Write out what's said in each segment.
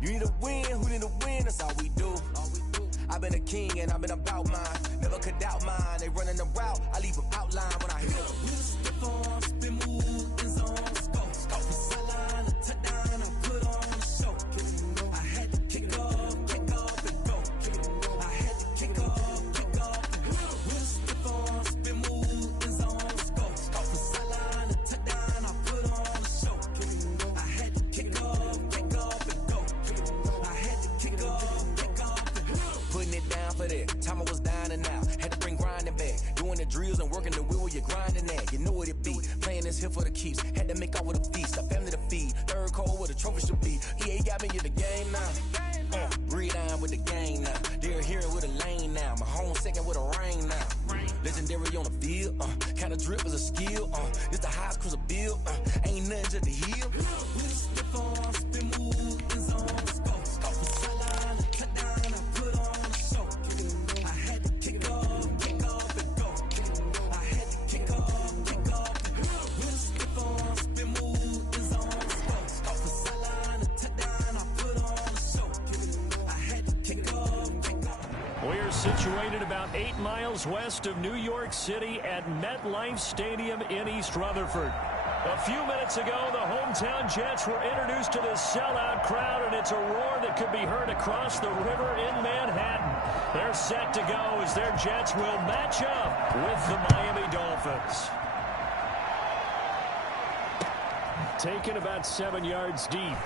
You need a win, who need a win? That's all we do. I've been a king and I've been about mine. Never could doubt mine. They running the route, I leave them outline when I hit them. Step on, spin move, in zone, scope. From sideline to touchdown, I put on a show. I had to kick off and go. I had to kick off and go. Step on, spin move, in zone, scope. From sideline to touchdown, I put on a show. I had to kick off and go. I had to kick off and go. Putting it down for that. Time I was down and out. Had to bring grinding back. Doing the drills and working the wheel where you're grinding at. You know what it be. Playing this here for the keeps. Had to make out with a feast. A family to feed. Third cold where the trophy should be. EA got me in the game now. Breathe on with the game now. They're hearing with a lane now. My home second with a rain now. Legendary on the field. Kind of drip is a skill. It's the highest cruiser bill. Ain't nothing just to heal. Step on, spin move, in zone, scope. From sideline to touchdown, I put on a show. I had to kick off and go. I had to kick off and go. Step on, spin move, in zone, scope. From sideline to touchdown, I put on a show. I had to kick off and go. We're situated about 8 miles west of New York City at MetLife Stadium in East Rutherford. A few minutes ago, the hometown Jets were introduced to this sellout crowd, and it's a roar that could be heard across the river in Manhattan. They're set to go as their Jets will match up with the Miami Dolphins. Taken about 7 yards deep.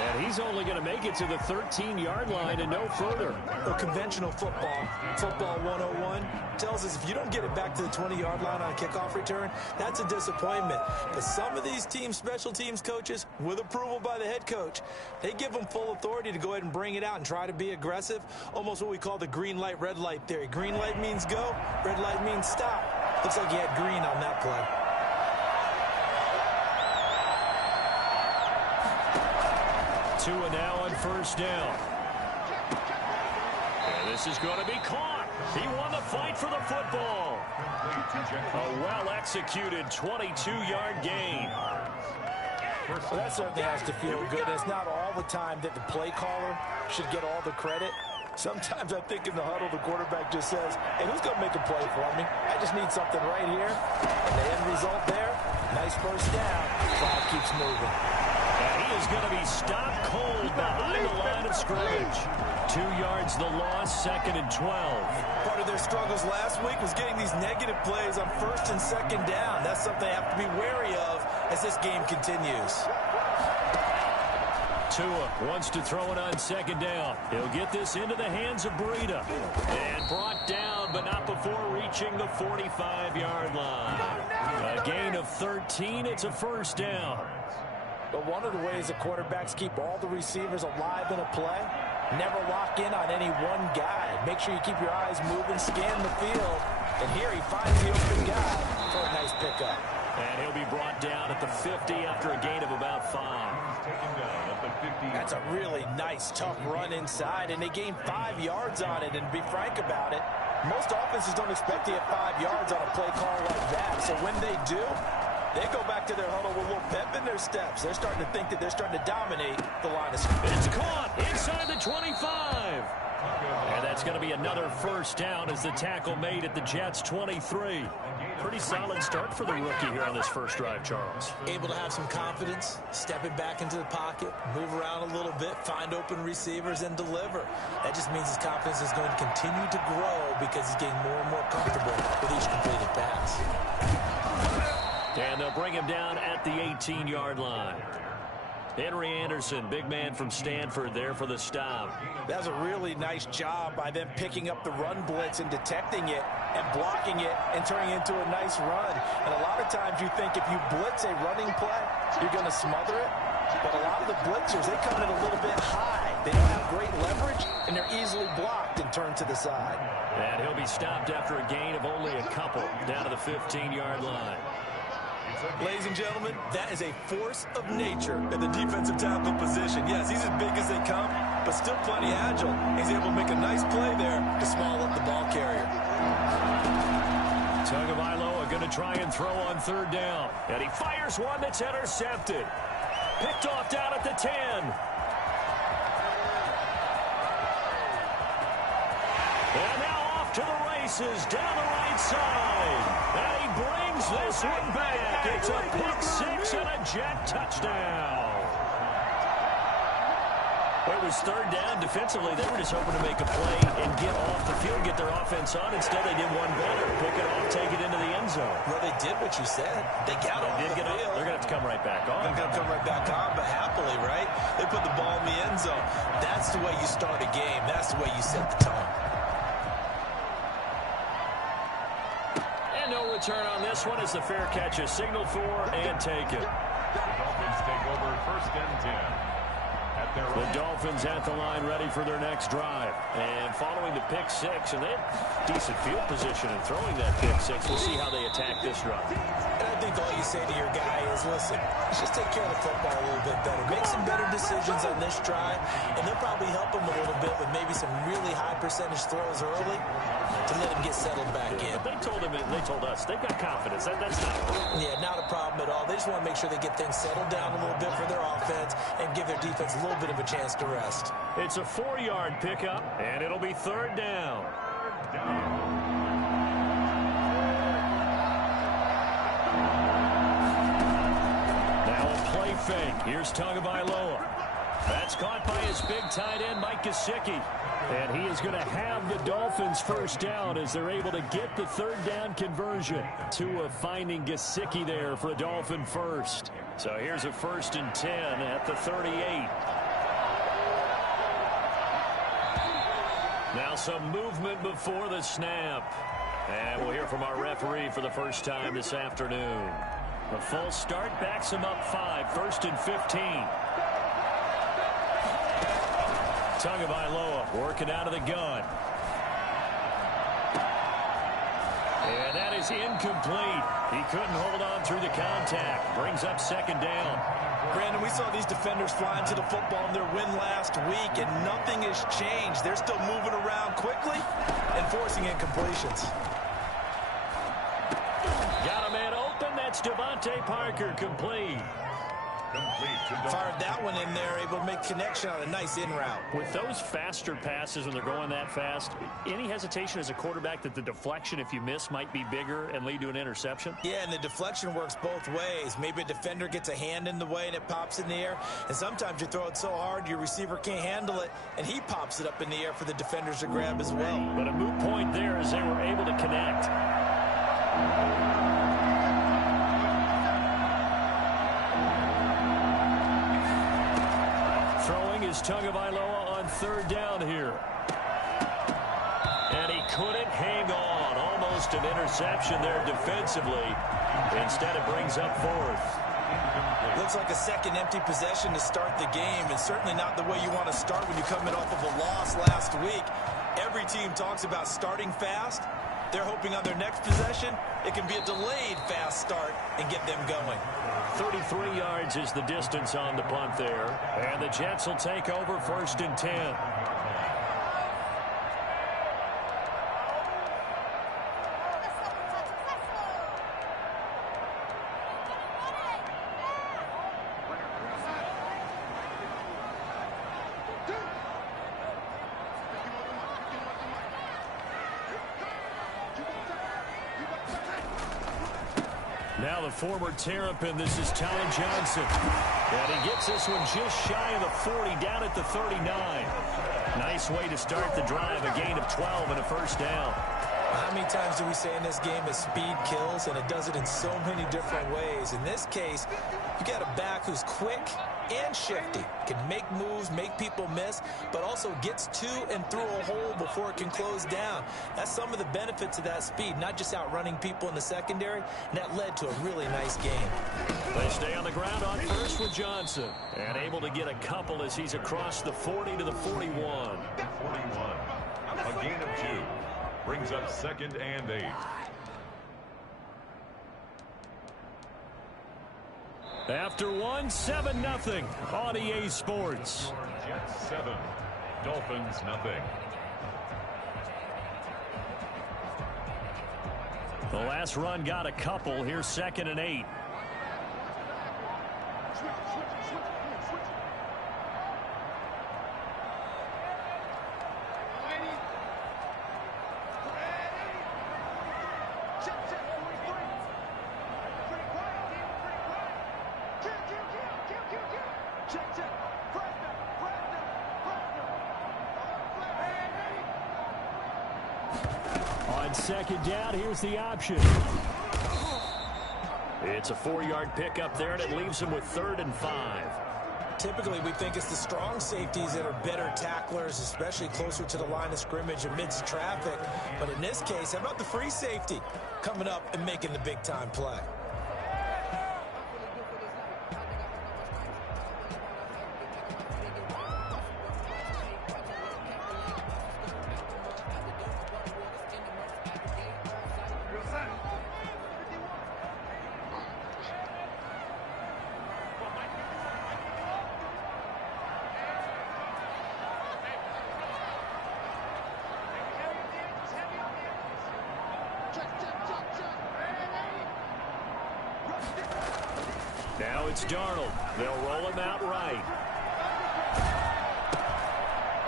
And he's only going to make it to the 13-yard line and no further. A conventional football 101, tells us if you don't get it back to the 20-yard line on a kickoff return, that's a disappointment. But some of these special teams coaches, with approval by the head coach, they give them full authority to go ahead and bring it out and try to be aggressive. Almost what we call the green light, red light theory. Green light means go, red light means stop. Looks like he had green on that play. Tua now on first down. And this is going to be caught. He won the fight for the football. A well-executed 22-yard gain. Well, that certainly has to feel good. It's not all the time that the play caller should get all the credit. Sometimes I think in the huddle, the quarterback just says, hey, who's going to make a play for me? I just need something right here. And the end result there, nice first down. Clock keeps moving. And he is going to be stopped cold behind the line of scrimmage. 2 yards the loss, 2nd and 12. Part of their struggles last week was getting these negative plays on 1st and 2nd down. That's something they have to be wary of as this game continues. Tua wants to throw it on 2nd down. He'll get this into the hands of Breida. And brought down, but not before reaching the 45-yard line. A gain of 13. It's a first down. But one of the ways that quarterbacks keep all the receivers alive in a play, never lock in on any one guy. Make sure you keep your eyes moving, scan the field. And here he finds the open guy for a nice pickup. And he'll be brought down at the 50 after a gain of about 5. That's a really nice, tough run inside, and they gained 5 yards on it. And to be frank about it, most offenses don't expect to get 5 yards on a play call like that. So when they do, they go back to their huddle with a little pep in their steps. They're starting to think that they're starting to dominate the line of scrimmage. It's caught inside the 25. And that's going to be another first down as the tackle made at the Jets' 23. Pretty solid start for the rookie here on this first drive, Charles. Able to have some confidence, stepping back into the pocket, move around a little bit, find open receivers, and deliver. That just means his confidence is going to continue to grow because he's getting more and more comfortable with each completed pass. And they'll bring him down at the 18-yard line. Henry Anderson, big man from Stanford, there for the stop. That was a really nice job by them picking up the run blitz and detecting it and blocking it and turning it into a nice run. And a lot of times you think if you blitz a running play, you're going to smother it. But a lot of the blitzers, they come in a little bit high. They don't have great leverage, and they're easily blocked and turned to the side. And he'll be stopped after a gain of only a couple down to the 15-yard line. Ladies and gentlemen, that is a force of nature at the defensive tackle position. Yes, he's as big as they come, but still plenty agile. He's able to make a nice play there to small up the ball carrier. Tagovailoa going to try and throw on 3rd down. And he fires one that's intercepted. Picked off down at the 10. And now off to the races down the right side. And he brings this one back. It's a pick six and a Jet touchdown. It was third down. Defensively, they were just hoping to make a play and get off the field, get their offense on. Instead, they did one better. Pick it off, take it into the end zone. Well, they did what you said. They got off the field. They're going to have to come right back on. They're going to come right back on, but happily, right? They put the ball in the end zone. That's the way you start a game. That's the way you set the tone. And no return on this one as the fair catch is signaled for and taken. The Dolphins take over 1st and 10. The Dolphins at the line ready for their next drive. And following the pick six, and they have decent field position in throwing that pick six. We'll see how they attack this drive. And I think all you say to your guy is, listen, let's just take care of the football a little bit better. Make some better decisions on this drive, and they'll probably help him a little bit with maybe some really high percentage throws early to let him get settled back in. But they told him, and they told us, they've got confidence. That's not a problem. Yeah, not a problem at all. They just want to make sure they get things settled down a little bit for their offense and give their defense a little bit of a chance to rest. It's a 4-yard pickup, and it'll be third down. Now a play fake. Here's Tagovailoa. That's caught by his big tight end, Mike Gesicki. And he is going to have the Dolphins first down as they're able to get the third down conversion. Tua finding Gesicki there for a Dolphin first. So here's a 1st and 10 at the 38. Now some movement before the snap. And we'll hear from our referee for the first time this afternoon. The full start backs him up 5, 1st and 15. Tagovailoa working out of the gun. And that is incomplete. He couldn't hold on through the contact. Brings up 2nd down. Brandon, we saw these defenders flying to the football in their win last week, and nothing has changed. They're still moving around quickly and forcing incompletions. Got a man open. That's Devontae Parker, complete. Fired that one in there, able to make connection on a nice in route. With those faster passes when they're going that fast, any hesitation as a quarterback that the deflection, if you miss, might be bigger and lead to an interception? Yeah, and the deflection works both ways. Maybe a defender gets a hand in the way and it pops in the air, and sometimes you throw it so hard your receiver can't handle it, and he pops it up in the air for the defenders to grab as well. But a moot point there as they were able to connect. Throwing is Tagovailoa on 3rd down here. And he couldn't hang on. Almost an interception there defensively. Instead, it brings up 4th. Looks like a second empty possession to start the game, and certainly not the way you want to start when you're coming off of a loss last week. Every team talks about starting fast. They're hoping on their next possession, it can be a delayed fast start and get them going. 33 yards is the distance on the punt there. And the Jets will take over 1st and 10. Now the former Terrapin, this is Ty Johnson. And he gets this one just shy of the 40, down at the 39. Nice way to start the drive, a gain of 12 and a 1st down. How many times do we say in this game that speed kills, and it does it in so many different ways? In this case, you got a back who's quick and shifty, can make moves, make people miss, but also gets to and through a hole before it can close down. That's some of the benefits of that speed, not just outrunning people in the secondary, and that led to a really nice game. They stay on the ground on 1st with Johnson, and able to get a couple as he's across the 40 to the 41. 41. A gain of 2. Brings up 2nd and 8. After 1, 7-0 on EA Sports. Jets 7, Dolphins nothing. The last run got a couple. Here's 2nd and 8. On second down, here's the option. It's a 4-yard pickup there, and it leaves him with 3rd and 5. Typically, we think it's the strong safeties that are better tacklers, especially closer to the line of scrimmage amidst traffic. But in this case, how about the free safety coming up and making the big-time play? Now it's Darnold. They'll roll him out right.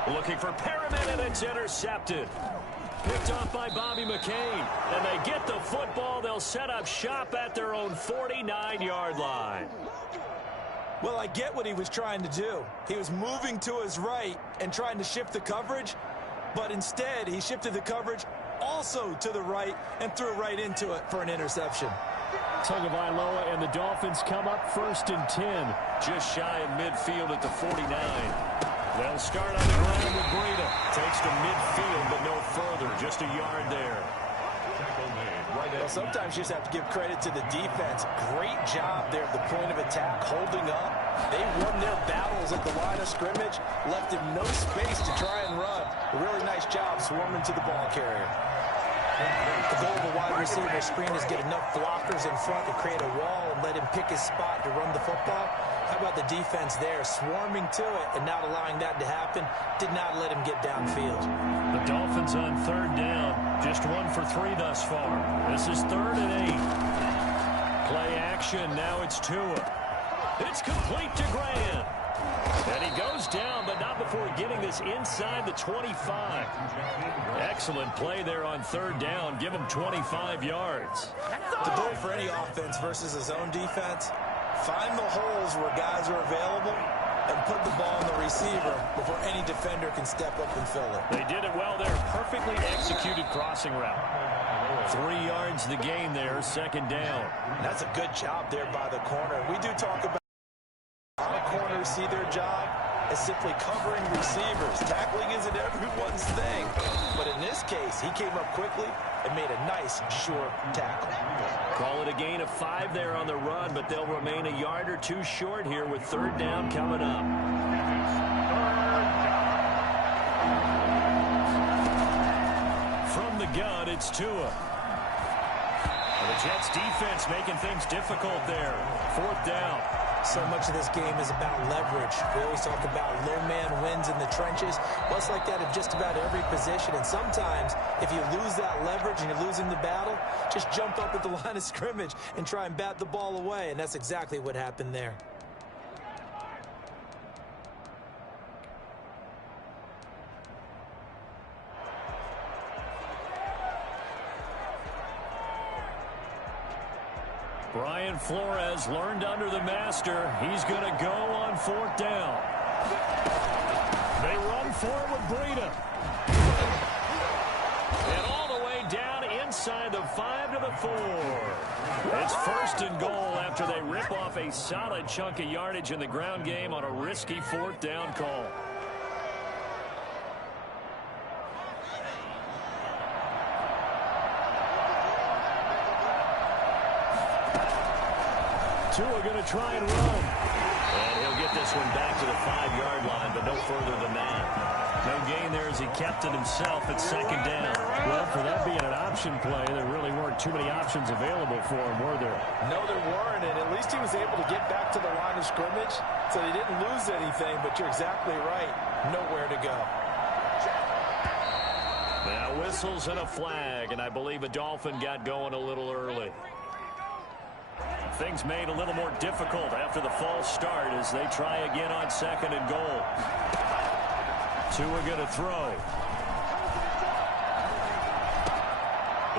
Looking for Perriman, and it's intercepted. Picked off by Bobby McCain. And they get the football. They'll set up shop at their own 49-yard line. Well, I get what he was trying to do. He was moving to his right and trying to shift the coverage, but instead he shifted the coverage also to the right and threw right into it for an interception. Tagovailoa and the Dolphins come up 1st and 10. Just shy of midfield at the 49. They'll start on the ground with Breida. Takes to midfield, but no further. Just a yard there. Well, sometimes you just have to give credit to the defense. Great job there at the point of attack, holding up. They won their battles at the line of scrimmage, left him no space to try and run. A really nice job swarming to the ball carrier. The goal of a wide receiver screen is get enough blockers in front to create a wall and let him pick his spot to run the football. How about the defense there, swarming to it and not allowing that to happen? Did not let him get downfield. The Dolphins on 3rd down, just 1 for 3 thus far. This is 3rd and 8. Play action, now it's Tua. It's complete to Graham. And he goes down, but not before getting this inside the 25. Excellent play there on 3rd down. Give him 25 yards. The goal for any offense versus his own defense, find the holes where guys are available and put the ball on the receiver before any defender can step up and fill it. They did it well there. Perfectly executed crossing route. 3 yards the gain there, 2nd down. That's a good job there by the corner. We do talk about a lot of corners see their job as simply covering receivers. Tackling isn't everyone's thing. But in this case, he came up quickly and made a nice, short tackle. Call it a gain of 5 there on the run, but they'll remain a yard or 2 short here with 3rd down coming up. From the gun, it's Tua. And the Jets defense making things difficult there. 4th down. So much of this game is about leverage. We always talk about low man wins in the trenches. Well, it's like that in just about every position. And sometimes, if you lose that leverage and you're losing the battle, just jump up at the line of scrimmage and try and bat the ball away. And that's exactly what happened there. Brian Flores learned under the master. He's going to go on 4th down. They run forward with Breida. And all the way down inside the 5 to the 4. It's 1st and goal after they rip off a solid chunk of yardage in the ground game on a risky 4th down call. Tua going to try and run. And he'll get this one back to the 5-yard line, but no further than that. No gain there as he kept it himself at 2nd down. Well, for that being an option play, there really weren't too many options available for him, were there? No, there weren't, and at least he was able to get back to the line of scrimmage, so he didn't lose anything, but you're exactly right. Nowhere to go. Now whistles and a flag, and I believe a Dolphin got going a little early. Things made a little more difficult after the false start as they try again on 2nd and goal. Tua going to throw.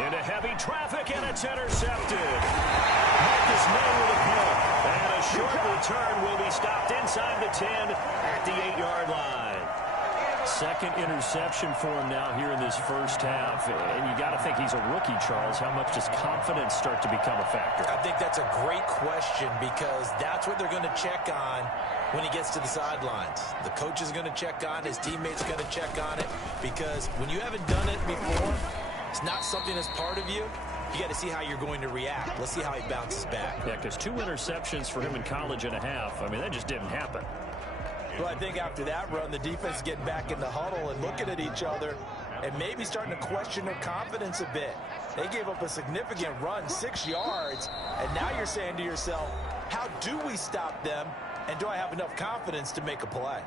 Into heavy traffic, and it's intercepted. Marcus May with a pick. And a short return will be stopped inside the 10 at the 8-yard line. Second interception for him now here in this first half. And you got to think he's a rookie, Charles. How much does confidence start to become a factor? I think that's a great question because that's what they're going to check on when he gets to the sidelines. The coach is going to check on, his teammates are going to check on it, because when you haven't done it before, it's not something that's part of you. You got to see how you're going to react. Let's see how he bounces back. Yeah, because 2 interceptions for him in college and a half. I mean, that just didn't happen. Well, I think after that run, the defense is getting back in the huddle and looking at each other and maybe starting to question their confidence a bit. They gave up a significant run, 6 yards, and now you're saying to yourself, how do we stop them, and do I have enough confidence to make a play?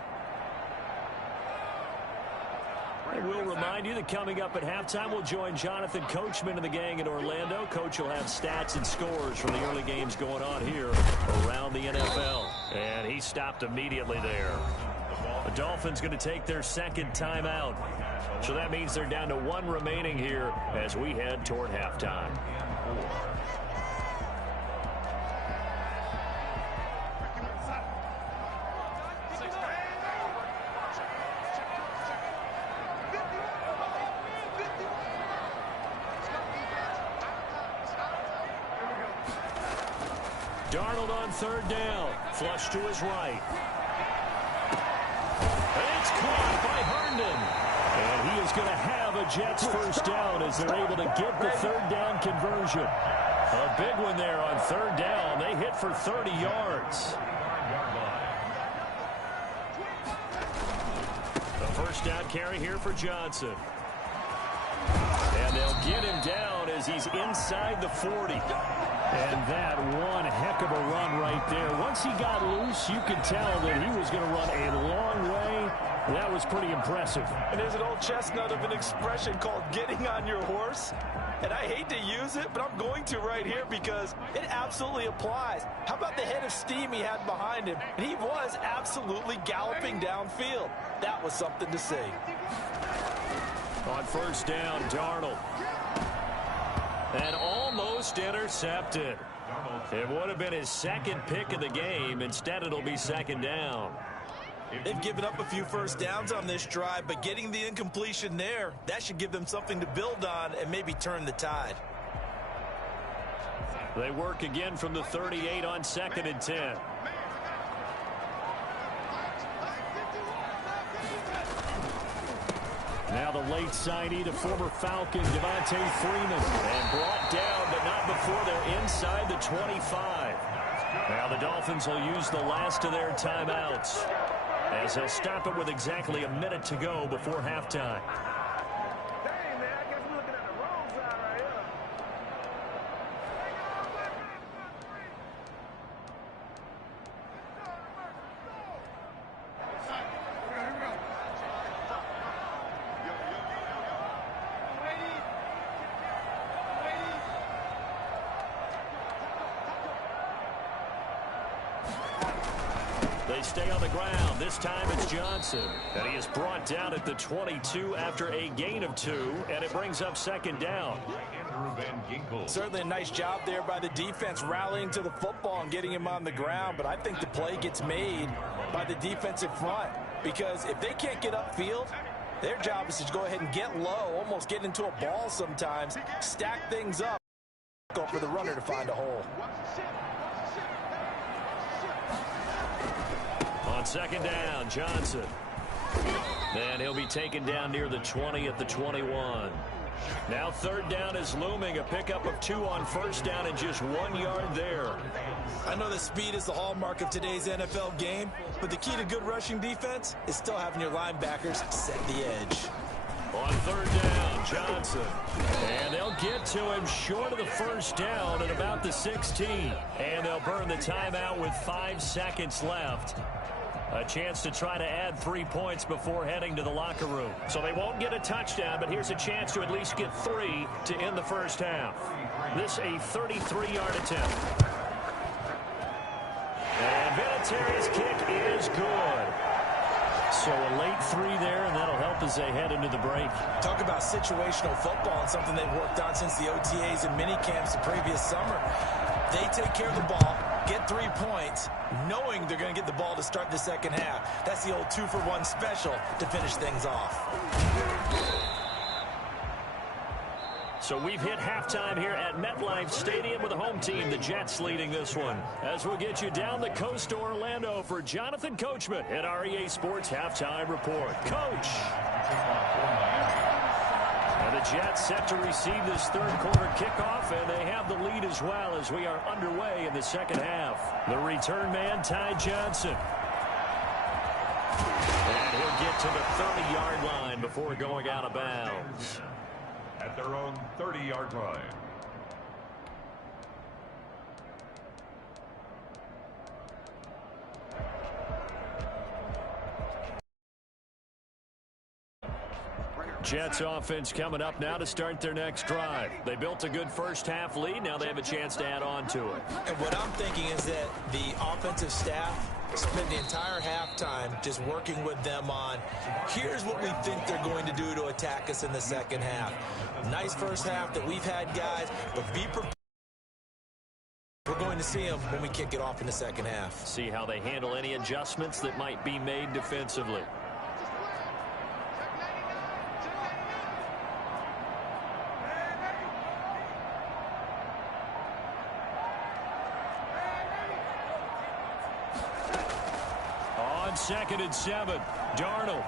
I will remind you that coming up at halftime, we'll join Jonathan Coachman and the gang in Orlando. Coach will have stats and scores from the early games going on here around the NFL. And he stopped immediately there. The Dolphins going to take their second timeout. So that means they're down to 1 remaining here as we head toward halftime. Darnold on 3rd down. Flush to his right. It's caught by Herndon. And he is going to have a Jets first down as they're able to get the 3rd down conversion. A big one there on 3rd down. They hit for 30 yards. The first down carry here for Johnson. And they'll get him down as he's inside the 40. And that one heck of a run right there. Once he got loose, you could tell that he was going to run a long way. That was pretty impressive. And there's an old chestnut of an expression called getting on your horse. And I hate to use it, but I'm going to right here because it absolutely applies. How about the head of steam he had behind him? And he was absolutely galloping downfield. That was something to see. On first down, Darnold. And almost intercepted. It would have been his second pick of the game. Instead, it'll be 2nd down. They've given up a few first downs on this drive, but getting the incompletion there, that should give them something to build on and maybe turn the tide. They work again from the 38 on 2nd and 10. Now the late signee, the former Falcon, Devontae Freeman. And brought down, but not before they're inside the 25. Now the Dolphins will use the last of their timeouts as they'll stop it with exactly a minute to go before halftime. They stay on the ground. This time it's Johnson. And he is brought down at the 22 after a gain of 2. And it brings up 2nd down. Certainly a nice job there by the defense rallying to the football and getting him on the ground. But I think the play gets made by the defensive front. Because if they can't get upfield, their job is to go ahead and get low, almost get into a ball sometimes, stack things up, go for the runner to find a hole. On 2nd down, Johnson. And he'll be taken down near the 20 at the 21. Now 3rd down is looming. A pickup of 2 on first down and just 1 yard there. I know that speed is the hallmark of today's NFL game, but the key to good rushing defense is still having your linebackers set the edge. On 3rd down, Johnson. And they'll get to him short of the first down at about the 16. And they'll burn the timeout with 5 seconds left. A chance to try to add 3 points before heading to the locker room. So they won't get a touchdown, but here's a chance to at least get 3 to end the first half. This a 33-yard attempt. Singletari's kick is good. So a late 3 there, and that'll help as they head into the break. Talk about situational football and something they've worked on since the OTAs and mini camps the previous summer. They take care of the ball, get 3 points, knowing they're going to get the ball to start the second half. That's the old 2-for-1 special to finish things off. So we've hit halftime here at MetLife Stadium with the home team, the Jets, leading this one. As we'll get you down the coast to Orlando for Jonathan Coachman at REA Sports Halftime Report. Coach! And the Jets set to receive this third quarter kickoff, and they have the lead as well as we are underway in the second half. The return man, Ty Johnson. And he'll get to the 30-yard line before going out of bounds. At their own 30-yard line. Jets offense coming up now to start their next drive. They built a good first half lead. Now they have a chance to add on to it. And what I'm thinking is that the offensive staff spent the entire halftime just working with them on, here's what we think they're going to do to attack us in the second half. Nice first half that we've had, guys, but be prepared. We're going to see them when we kick it off in the second half. See how they handle any adjustments that might be made defensively. Second and 7, Darnold.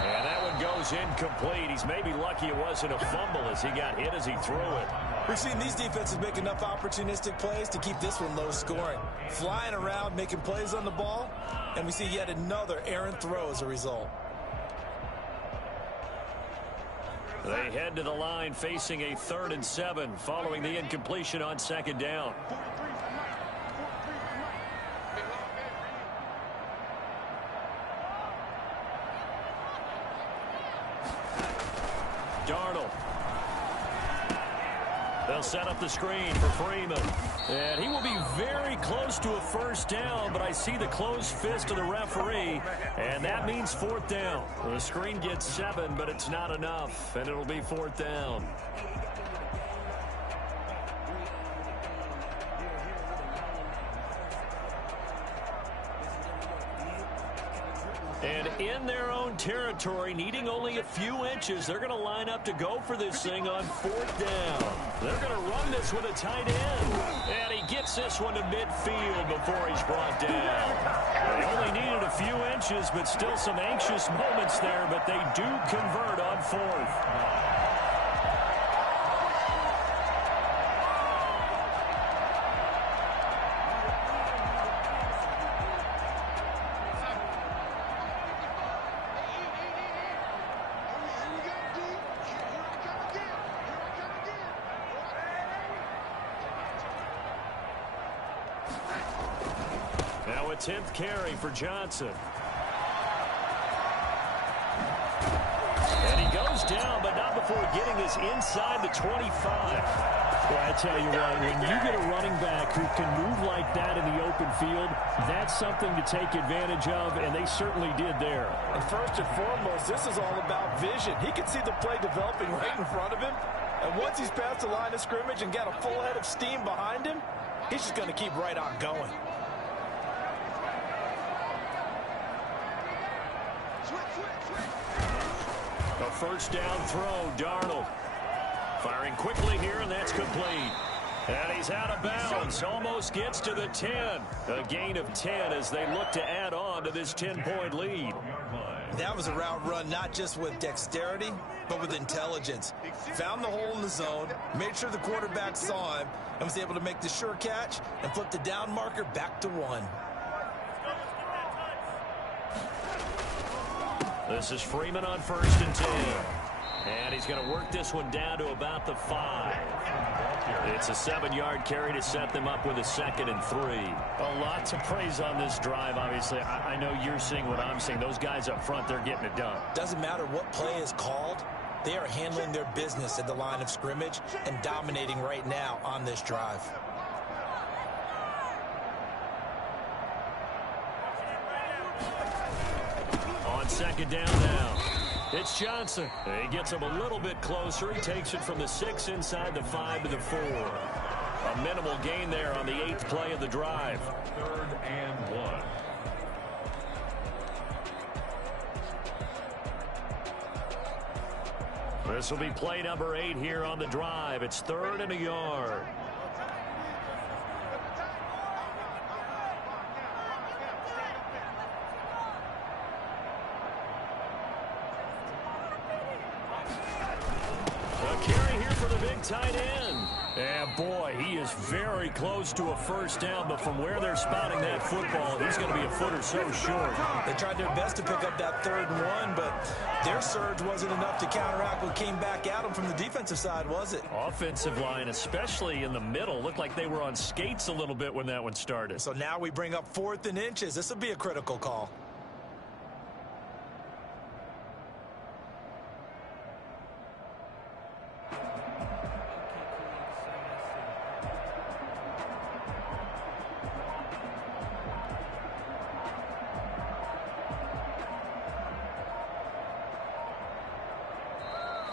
And that one goes incomplete. He's maybe lucky it wasn't a fumble as he got hit as he threw it. We've seen these defenses make enough opportunistic plays to keep this one low scoring. Flying around, making plays on the ball, and we see yet another errant throw as a result. They head to the line facing a 3rd and 7 following the incompletion on second down. Darnold. They'll set up the screen for Freeman. And he will be very close to a first down, but I see the closed fist of the referee, and that means 4th down. The screen gets 7, but it's not enough, and it'll be 4th down. And in their own territory, needing only a few inches, they're going to line up to go for this thing on 4th down. They're going to run this with a tight end. And he gets this one to midfield before he's brought down. They only needed a few inches, but still some anxious moments there, but they do convert on 4th. Now a 10th carry for Johnson. And he goes down, but not before getting this inside the 25. Well, I tell you what, when you get a running back who can move like that in the open field, that's something to take advantage of, and they certainly did there. And first and foremost, this is all about vision. He can see the play developing right in front of him, and once he's past the line of scrimmage and got a full head of steam behind him, he's just going to keep right on going. A first down throw, Darnold. Firing quickly here, and that's complete. And he's out of bounds. Almost gets to the 10. A gain of 10 as they look to add on to this 10-point lead. That was a route run not just with dexterity, but with intelligence. Found the hole in the zone, made sure the quarterback saw him, and was able to make the sure catch and flip the down marker back to 1. This is Freeman on 1st and 10. And he's going to work this one down to about the 5. It's a 7-yard carry to set them up with a 2nd and 3. A lot to praise on this drive, obviously. I know you're seeing what I'm seeing. Those guys up front, they're getting it done. Doesn't matter what play is called. They are handling their business at the line of scrimmage and dominating right now on this drive. on second down now. It's Johnson. He gets him a little bit closer. He takes it from the 6 inside the 5 to the 4. A minimal gain there on the 8th play of the drive. 3rd and 1. This will be play number 8 here on the drive. It's 3rd and a yard. A carry here for the big tight end. And boy, he is very close to a first down, but from where they're spotting that football, he's going to be a foot or so short. They tried their best to pick up that 3rd and 1, but their surge wasn't enough to counteract what came back at them from the defensive side, was it? Offensive line, especially in the middle, looked like they were on skates a little bit when that one started. So now we bring up 4th and inches. This will be a critical call.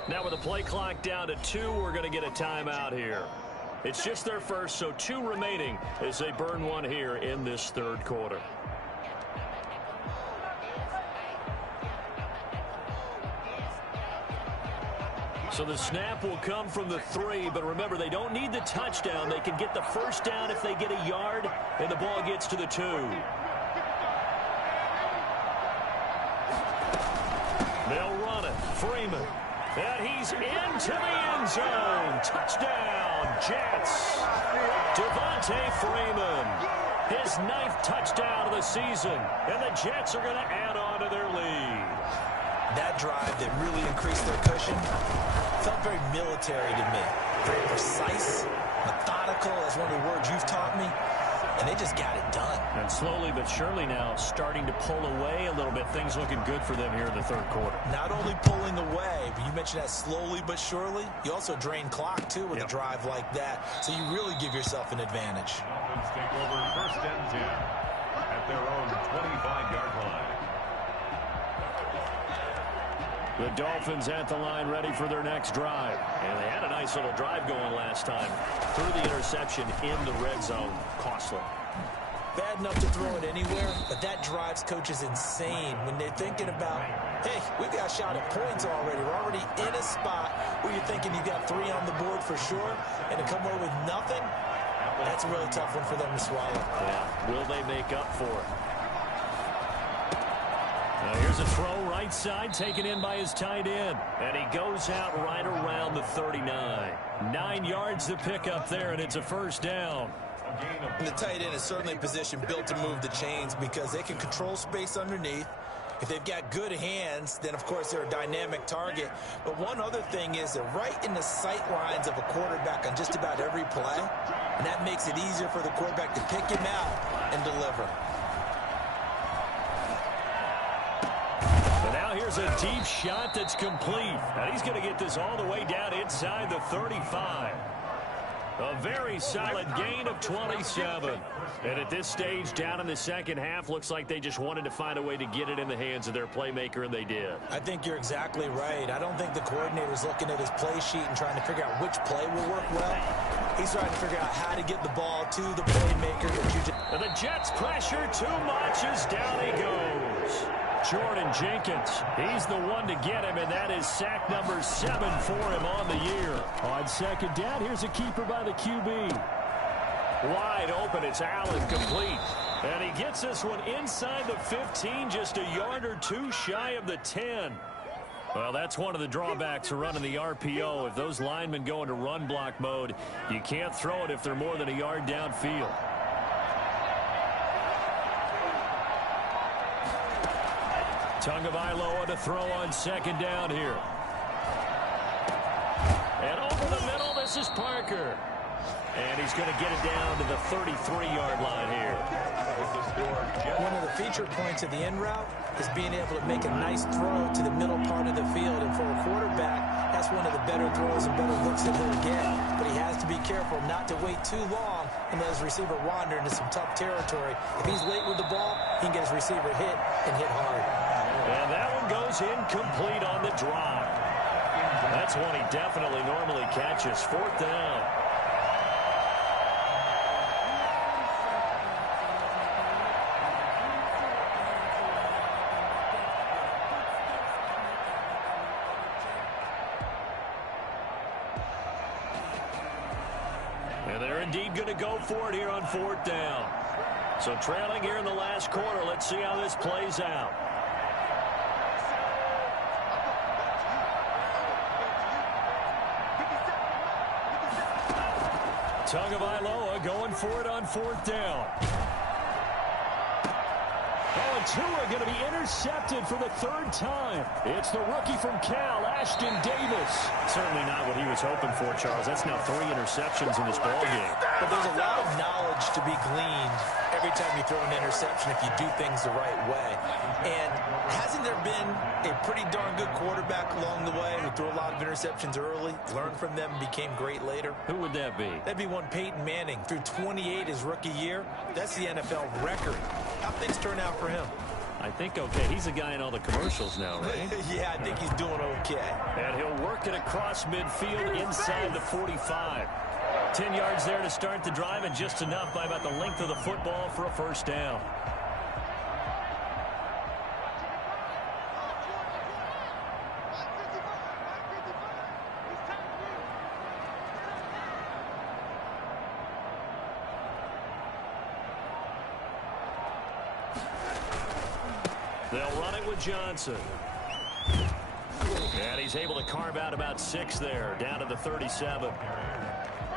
Now with the play clock down to 2, we're going to get a timeout here. It's just their first, so 2 remaining as they burn one here in this 3rd quarter. So the snap will come from the 3, but remember, they don't need the touchdown. They can get the first down if they get a yard, and the ball gets to the 2. They'll run it. Freeman. And he's into the end zone. Touchdown, Jets. Devontae Freeman. His 9th touchdown of the season. And the Jets are going to add on to their lead. That drive that really increased their cushion felt very military to me. Very precise, methodical, that's one of the words you've taught me. And they just got it done. And slowly but surely now starting to pull away a little bit. Things looking good for them here in the 3rd quarter. Not only pulling away, but you mentioned that slowly but surely. You also drain clock, too, with a drive like that. So you really give yourself an advantage. Dolphins take over 1st and 10 at their own 25-yard line. The Dolphins at the line ready for their next drive. And they had a nice little drive going last time. Through the interception in the red zone. Costly. Bad enough to throw it anywhere, but that drives coaches insane when they're thinking about, hey, we've got a shot at points already. We're already in a spot where you're thinking you've got 3 on the board for sure, and to come away with nothing, that's a really tough one for them to swallow. Yeah, will they make up for it? Now here's a throw right side taken in by his tight end. And he goes out right around the 39. 9 yards to pick up there, and it's a first down. And the tight end is certainly a position built to move the chains because they can control space underneath. If they've got good hands, then, of course, they're a dynamic target. But one other thing is they're right in the sight lines of a quarterback on just about every play. And that makes it easier for the quarterback to pick him out and deliver. Here's a deep shot that's complete. And he's going to get this all the way down inside the 35. A very solid gain of 27. And at this stage, down in the second half, looks like they just wanted to find a way to get it in the hands of their playmaker, and they did. I think you're exactly right. I don't think the coordinator's looking at his play sheet and trying to figure out which play will work well. He's trying to figure out how to get the ball to the playmaker. And the Jets pressure too much as down he goes. Jordan Jenkins, he's the one to get him, and that is sack number 7 for him on the year. On second down, here's a keeper by the QB. Wide open, it's Allen, complete. And he gets this one inside the 15, just a yard or 2 shy of the 10. Well, that's one of the drawbacks of running the RPO. If those linemen go into run block mode, you can't throw it if they're more than a yard downfield. Tagovailoa to throw on second down here. And over the middle, this is Parker. And he's going to get it down to the 33-yard line here. One of the feature points of the end route is being able to make a nice throw to the middle part of the field. And for a quarterback, that's one of the better throws and better looks that he'll get. But he has to be careful not to wait too long and let his receiver wander into some tough territory. If he's late with the ball, he can get his receiver hit and hit hard. And that one goes incomplete on the drop. That's one he definitely normally catches. 4th down. And they're indeed going to go for it here on 4th down. So trailing here in the last quarter. Let's see how this plays out. Tagovailoa going for it on 4th down. Oh, and Tua going to be intercepted for the 3rd time. It's the rookie from Cal, Ashton Davis. Certainly not what he was hoping for, Charles. That's now 3 interceptions in this ballgame. But there's a lot of knowledge to be gleaned every time you throw an interception if you do things the right way. And hasn't there been a pretty darn good quarterback along the way who threw a lot of interceptions early, learned from them, and became great later? Who would that be? That'd be one Peyton Manning. Threw 28 his rookie year. That's the NFL record. How things turn out for him? I think okay. He's a guy in all the commercials now, right? Yeah, I think he's doing okay. And he'll work it across midfield inside the 45. 10 yards there to start the drive, and just enough by about the length of the football for a 1st down. They'll run it with Johnson. And he's able to carve out about 6 there, down to the 37.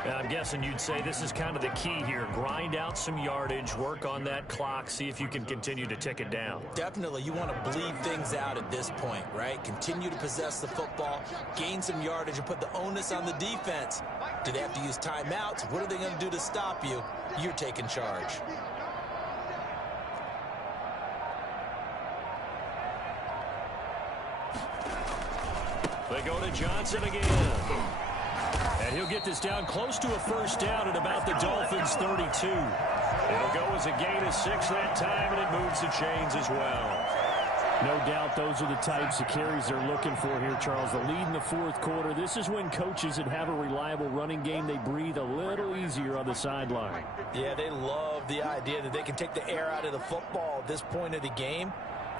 And I'm guessing you'd say this is kind of the key here. Grind out some yardage, work on that clock, see if you can continue to tick it down. Definitely. You want to bleed things out at this point, right? Continue to possess the football, gain some yardage, and put the onus on the defense. Do they have to use timeouts? What are they going to do to stop you? You're taking charge. They go to Johnson again. And he'll get this down close to a 1st down at about the Dolphins' 32. It'll go as a gain of 6 that time, and it moves the chains as well. No doubt those are the types of carries they're looking for here, Charles. The lead in the 4th quarter. This is when coaches that have a reliable running game, they breathe a little easier on the sideline. Yeah, they love the idea that they can take the air out of the football at this point of the game.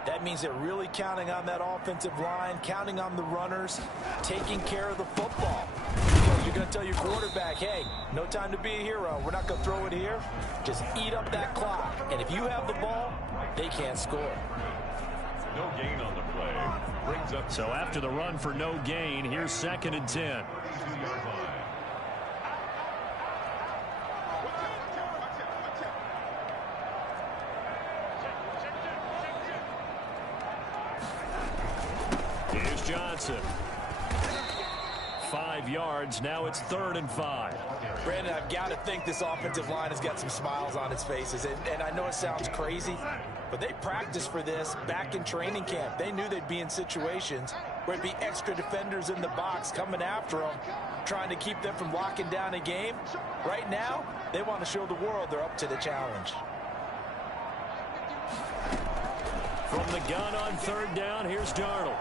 That means they're really counting on that offensive line, counting on the runners, taking care of the football. Because you're going to tell your quarterback, hey, no time to be a hero. We're not going to throw it here. Just eat up that clock. And if you have the ball, they can't score. No gain on the play. Brings up. So after the run for no gain, here's 2nd and 10. 2-yard line. Here's Johnson. 5 yards. Now it's 3rd and 5. Brandon, I've got to think this offensive line has got some smiles on its faces. And I know it sounds crazy, but they practiced for this back in training camp. They knew they'd be in situations where it'd be extra defenders in the box coming after them, trying to keep them from locking down a game. Right now, they want to show the world they're up to the challenge. From the gun on 3rd down, here's Darnold.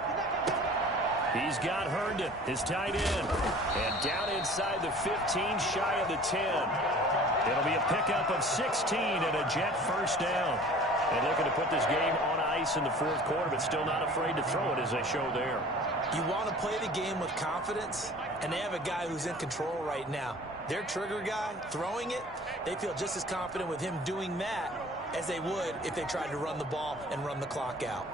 He's got Herndon, his tight end. And down inside the 15, shy of the 10. It'll be a pickup of 16 and a Jet 1st down. And looking to put this game on ice in the 4th quarter, but still not afraid to throw it as they show there. You want to play the game with confidence, and they have a guy who's in control right now. Their trigger guy, throwing it, they feel just as confident with him doing that as they would if they tried to run the ball and run the clock out.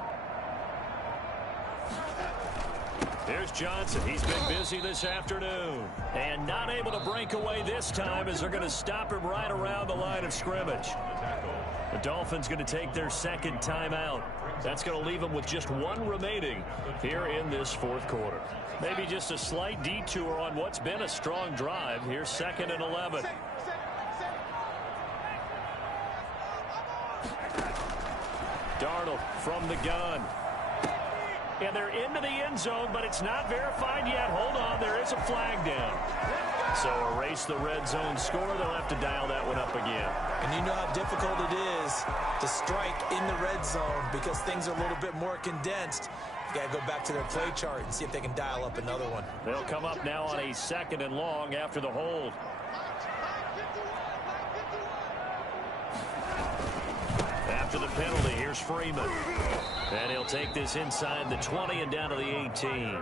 Here's Johnson. He's been busy this afternoon. And not able to break away this time as they're going to stop him right around the line of scrimmage. The Dolphins going to take their 2nd timeout. That's going to leave them with just 1 remaining here in this 4th quarter. Maybe just a slight detour on what's been a strong drive. Here's 2nd and 11. Darnold from the gun. And they're into the end zone, but it's not verified yet. Hold on, there is a flag down. So erase the red zone score. They'll have to dial that one up again. And you know how difficult it is to strike in the red zone because things are a little bit more condensed. You got to go back to their play chart and see if they can dial up another one. They'll come up now on a 2nd and long after the hold. After the penalty, here's Freeman. And he'll take this inside the 20 and down to the 18.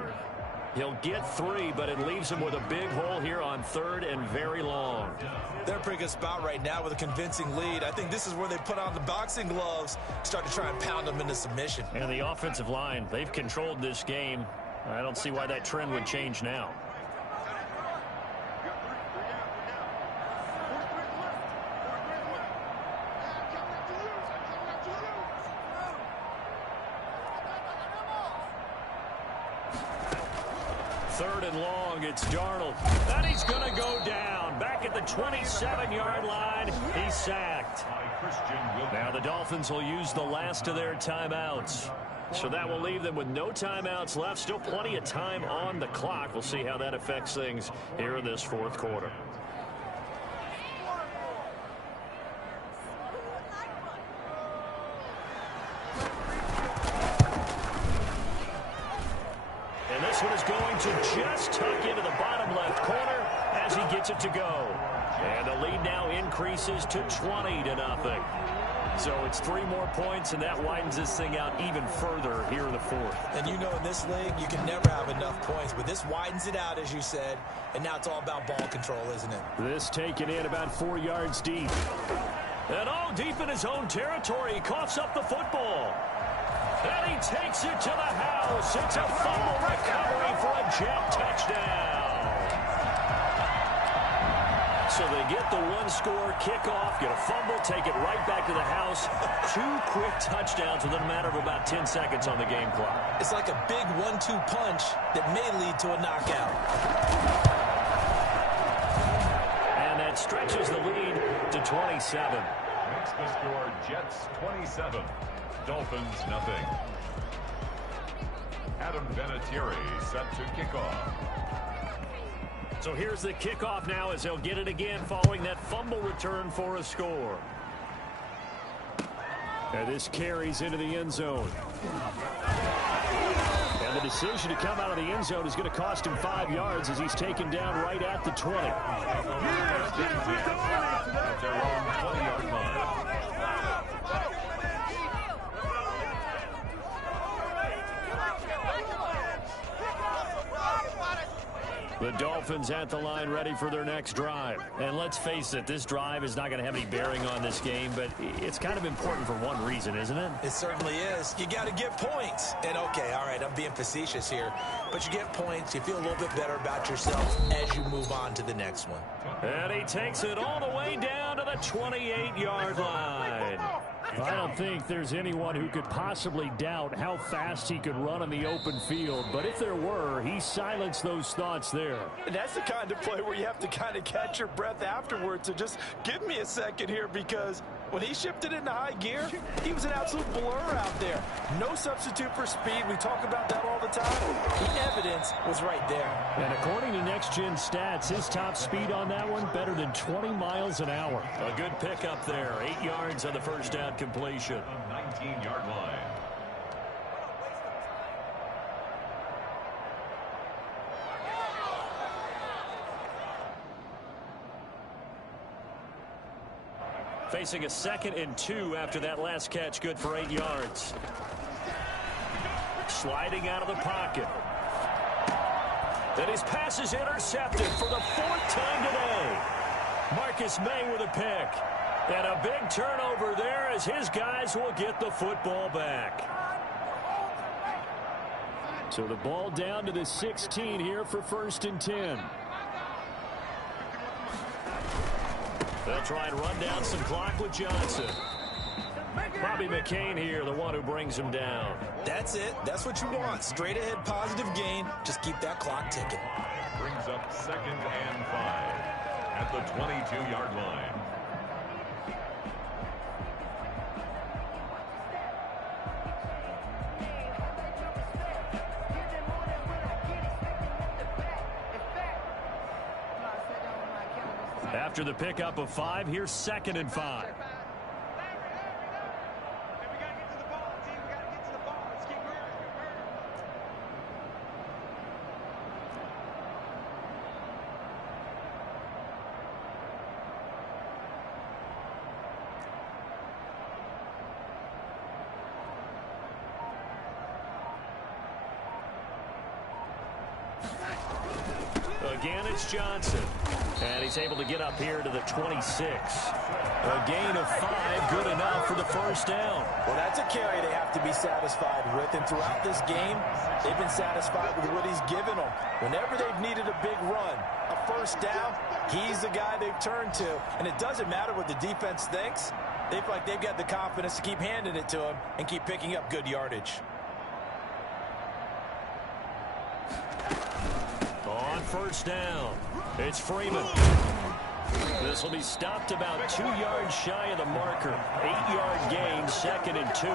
He'll get 3, but it leaves him with a big hole here on 3rd and very long. They're in a pretty good spot right now with a convincing lead. I think this is where they put on the boxing gloves, start to try and pound them into submission. And the offensive line, they've controlled this game. I don't see why that trend would change now. Third and long, it's Darnold. And he's going to go down. Back at the 27-yard line, he's sacked. Now the Dolphins will use the last of their timeouts. So that will leave them with no timeouts left. Still plenty of time on the clock. We'll see how that affects things here in this 4th quarter. And this one is going to just tuck into the bottom left corner as he gets it to go. And the lead now increases to 20-0. So it's 3 more points, and that widens this thing out even further here in the 4th. And you know in this league, you can never have enough points, but this widens it out, as you said, and now it's all about ball control, isn't it? This taken in about 4 yards deep. And all deep in his own territory, he coughs up the football. And he takes it to the house. It's a fumble recovery for a Jet touchdown. So they get the 1-score kickoff, get a fumble, take it right back to the house. 2 quick touchdowns within a matter of about 10 seconds on the game clock. It's like a big 1-2 punch that may lead to a knockout. And that stretches the lead to 27. Makes the score Jets 27, Dolphins nothing. Adam Vinatieri set to kick off. So here's the kickoff now as they'll get it again following that fumble return for a score. And this carries into the end zone. And the decision to come out of the end zone is going to cost him 5 yards as he's taken down right at the 20. At their own 20-yard line. The Dolphins at the line ready for their next drive. And let's face it, this drive is not going to have any bearing on this game, but it's kind of important for one reason, isn't it? It certainly is. You got to get points. And okay, all right, I'm being facetious here, but you get points, you feel a little bit better about yourself as you move on to the next one. And he takes it all the way down to the 28-yard line. I don't think there's anyone who could possibly doubt how fast he could run on the open field. But if there were, he silenced those thoughts there. And that's the kind of play where you have to kind of catch your breath afterwards. So just give me a second here, because when he shifted into high gear, he was an absolute blur out there. No substitute for speed. We talk about that all the time. The evidence was right there. And according to Next Gen Stats, his top speed on that one, better than 20 miles an hour. A good pickup there. 8 yards on the first down completion. 19-yard line. Facing a 2nd and 2 after that last catch, good for 8 yards. Sliding out of the pocket. Then his pass is intercepted for the 4th time today. Marcus May with a pick. And a big turnover there as his guys will get the football back. So the ball down to the 16 here for 1st and 10. They'll try and run down some clock with Johnson. Bobby McCain here, the one who brings him down. That's it. That's what you want. Straight ahead positive gain. Just keep that clock ticking. Brings up 2nd and 5 at the 22-yard line. After the pickup of 5, here's 2nd and 5. Again, it's Johnson. And he's able to get up here to the 26. A gain of 5, good enough for the first down. Well, that's a carry they have to be satisfied with. And throughout this game, they've been satisfied with what he's given them. Whenever they've needed a big run, a first down, he's the guy they've turned to. And it doesn't matter what the defense thinks. They feel like they've got the confidence to keep handing it to him and keep picking up good yardage. On first down, it's Freeman. This will be stopped about 2 yards shy of the marker. 8-yard gain, 2nd and 2.